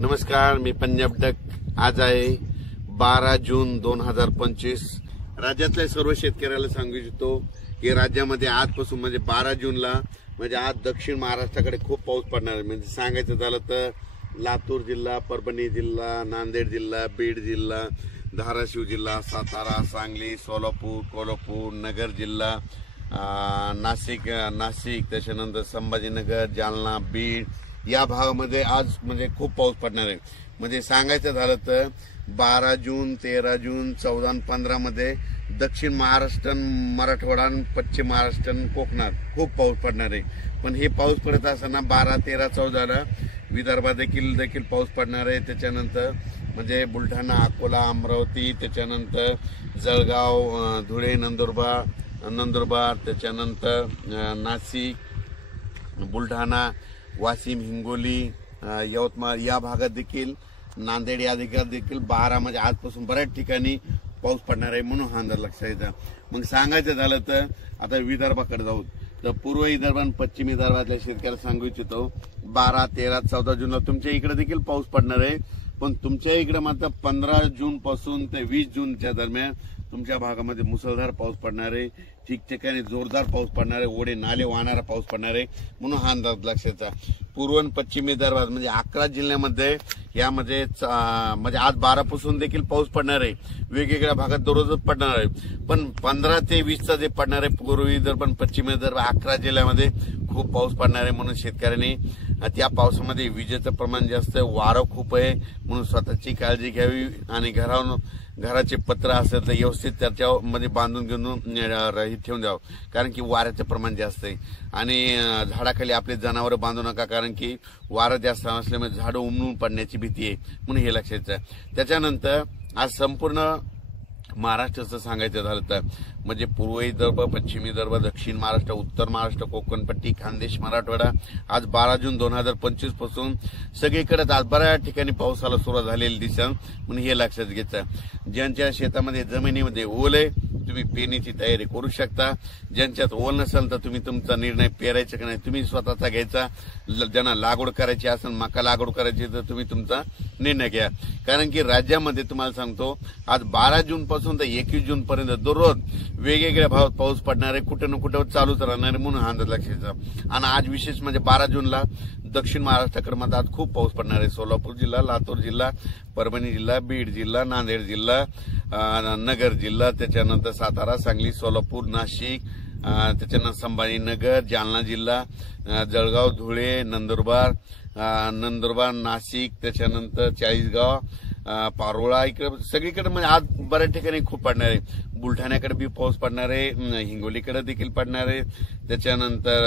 नमस्कार, मी पंजाब डक। आज आहे 12 जून 2025। राज्यातल्या सर्व शेतकऱ्याला सांगू इच्छितो की राज्यामध्ये आजपासून म्हणजे 12 जूनला म्हणजे आज दक्षिण महाराष्ट्राकडे खूप पाऊस पडणार आहे। म्हणजे सांगायचं झालं तर लातूर जिल्हा, परभणी जिल्हा, नांदेड जिल्हा, बीड जिल्हा, धाराशिव जिल्हा, सातारा, सांगली, सोलापूर, कोल्हापूर, नगर जिल्हा, नाशिक, त्याच्यानंतर संभाजीनगर, जालना, बीड या भागामध्ये आज म्हणजे खूप पाऊस पडणार आहे। म्हणजे सांगायचं झालं तर 12 जून, 13 जून, 14 आणि 15 मध्ये दक्षिण महाराष्ट्र, मराठवाडा, पश्चिम महाराष्ट्र, कोकणात खूप पाऊस पडणार आहे। पण हे पाऊस पडत असताना 12, 13, 14ला विदर्भात देखील पाऊस पडणार आहे। त्याच्यानंतर म्हणजे बुलढाणा, अकोला, अमरावती, त्याच्यानंतर जळगाव, धुळे, नंदुरबार, त्याच्यानंतर नाशिक, बुलढाणा, वाशिम, हिंगोली, यवतमाळ या भागात देखील, नांदेड या देखील 12 म्हणजे आजपासून बऱ्याच ठिकाणी पाऊस पडणार आहे, म्हणून हा अंदाज लक्षात येतं। मग सांगायचं झालं तर आता विदर्भाकडे जाऊ तर पूर्व विदर्भ आणि पश्चिम विदर्भातल्या शेतकऱ्याला सांगू इच्छितो 12, 13, 14 जूनला तुमच्या इकडे देखील पाऊस पडणार आहे। पण तुमच्या इकडे मात्र 15 जून पासून ते 20 जूनच्या दरम्यान तुमच्या भागामध्ये मुसळधार पाऊस पडणार आहे, ठिकठिकाणी जोरदार पाऊस पडणार आहे, ओढे नाले वाहणारा पाऊस पडणार आहे, म्हणून हा अंदाज लक्षात आहे। पूर्व आणि पश्चिम विदर्भात म्हणजे 11 जिल्ह्यामध्ये यामध्ये म्हणजे आज 12 पासून देखील पाऊस पडणार आहे, वेगवेगळ्या भागात दररोजच पडणार आहे। पण 15 ते 20चा जे पडणार आहे पूर्व विदर्भ आणि पश्चिम विदर्भ 11 जिल्ह्यामध्ये खूप पाऊस पडणार आहे। म्हणून शेतकऱ्यांनी त्या पावसामध्ये विजेचं प्रमाण जास्त आहे, वारं खूप आहे, म्हणून स्वतःची काळजी घ्यावी आणि घराचे पत्र असेल तर व्यवस्थित त्याच्यामध्ये बांधून घेऊन ठेवून द्यावं, कारण की वाऱ्याचं प्रमाण जास्त आहे। आणि झाडाखाली आपले जनावर बांधू नका, कारण की वारं जास्त असल्यामुळे झाडं उमलून पडण्याची भीती आहे, म्हणून हे लक्षात आहे। त्याच्यानंतर आज संपूर्ण महाराष्ट्राचं सांगायचं झालं तर म्हणजे पूर्व विदर्भ, पश्चिम विदर्भ, दक्षिण महाराष्ट्र, उत्तर महाराष्ट्र, कोकणपट्टी, खानदेश, मराठवाडा आज 12 जून 2025 पासून सगळीकडे आज बऱ्याच ठिकाणी पावसाला सुरुवात झालेली दिसेल, म्हणून हे लक्षात घ्यायचं। ज्यांच्या शेतामध्ये जमिनीमध्ये ओल आहे तुम्ही पेरणीची तयारी करू शकता, ज्यांच्यात ओल नसेल तर तुम्ही तुमचा निर्णय पेरायचा की नाही तुम्ही स्वतःचा घ्यायचा। ज्यांना लागवड करायची असेल, मका लागवड करायची तर तुम्ही तुमचा निर्णय घ्या, कारण की राज्यामध्ये तुम्हाला सांगतो आज 12 जून पासून तर 21 जून पर्यंत दररोज वेगवेगळ्या भागात पाऊस पडणार आहे, कुठे ना कुठे चालूच राहणार आहे, म्हणून हा अंदाज लक्षात। आणि आज विशेष म्हणजे 12 जूनला दक्षिण महाराष्ट्राकडे मध्ये आज खूप पाऊस पडणार आहे। सोलापूर जिल्हा, लातूर जिल्हा, परभणी जिल्हा, बीड जिल्हा, नांदेड जिल्हा, नगर जिल्हा, त्याच्यानंतर सातारा, सांगली, सोलापूर, नाशिक, त्याच्यानंतर संभाजीनगर, जालना जिल्हा, जळगाव, धुळे, नंदुरबार, नाशिक, त्याच्यानंतर चाळीसगाव, पारोळा, इकडे सगळीकडे म्हणजे आज बऱ्याच ठिकाणी खूप पडणार आहे। बुलढाण्याकडे बी पाऊस पडणार आहे, हिंगोलीकडे देखील पडणार आहे, त्याच्यानंतर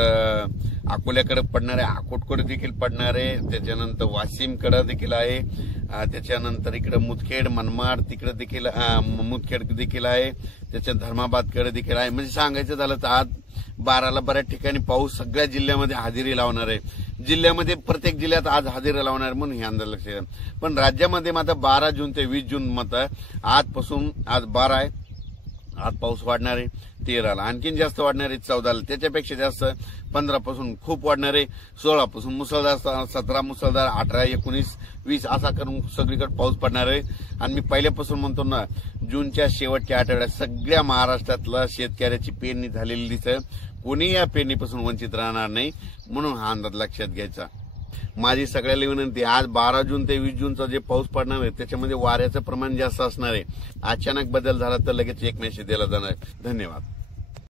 अकोल्याकडे पडणार आहे, अकोटकडे देखील पडणार आहे, त्याच्यानंतर वाशिमकडे देखील आहे, त्याच्यानंतर इकडे मुदखेड, मनमाड तिकडे देखील मुदखेड देखील आहे, त्याच्या धर्माबादकडे देखील आहे। म्हणजे सांगायचं झालं तर आज 12ला बऱ्याच ठिकाणी पाऊस सगळ्या जिल्ह्यामध्ये हजेरी लावणार आहे। जिल्ह्यामध्ये प्रत्येक जिल्ह्यात आज हजेरी लावणार आहे, म्हणून हे अंदाज लक्षात। पण राज्यामध्ये मात्र 12 जून ते 20 जून मात्र आजपासून आज 12 आहे, आज पाऊस वाढणार आहे, 13ला आणखीन जास्त वाढणार आहे, 14ला त्याच्यापेक्षा जास्त, 15 पासून खूप वाढणार आहे, 16 पासून मुसळधार, 17 मुसळधार, 18, 19, 20 असा करून सगळीकडे पाऊस पडणार आहे। आणि मी पहिल्यापासून म्हणतो ना, जूनच्या शेवटच्या आठवड्यात सगळ्या महाराष्ट्रातल्या शेतकऱ्याची पेरणी झालेली दिसेल, कोणी या पेरणीपासून वंचित राहणार नाही, म्हणून हा अंदाज लक्षात घ्यायचा। माझी सगळ्याला विनंती, आज 12 जून ते 20 जूनचा जे पाऊस पडणार आहे त्याच्यामध्ये वाऱ्याचं प्रमाण जास्त असणार आहे। अचानक बदल झाला तर लगेच एक मेसेज दिला जाणार। धन्यवाद।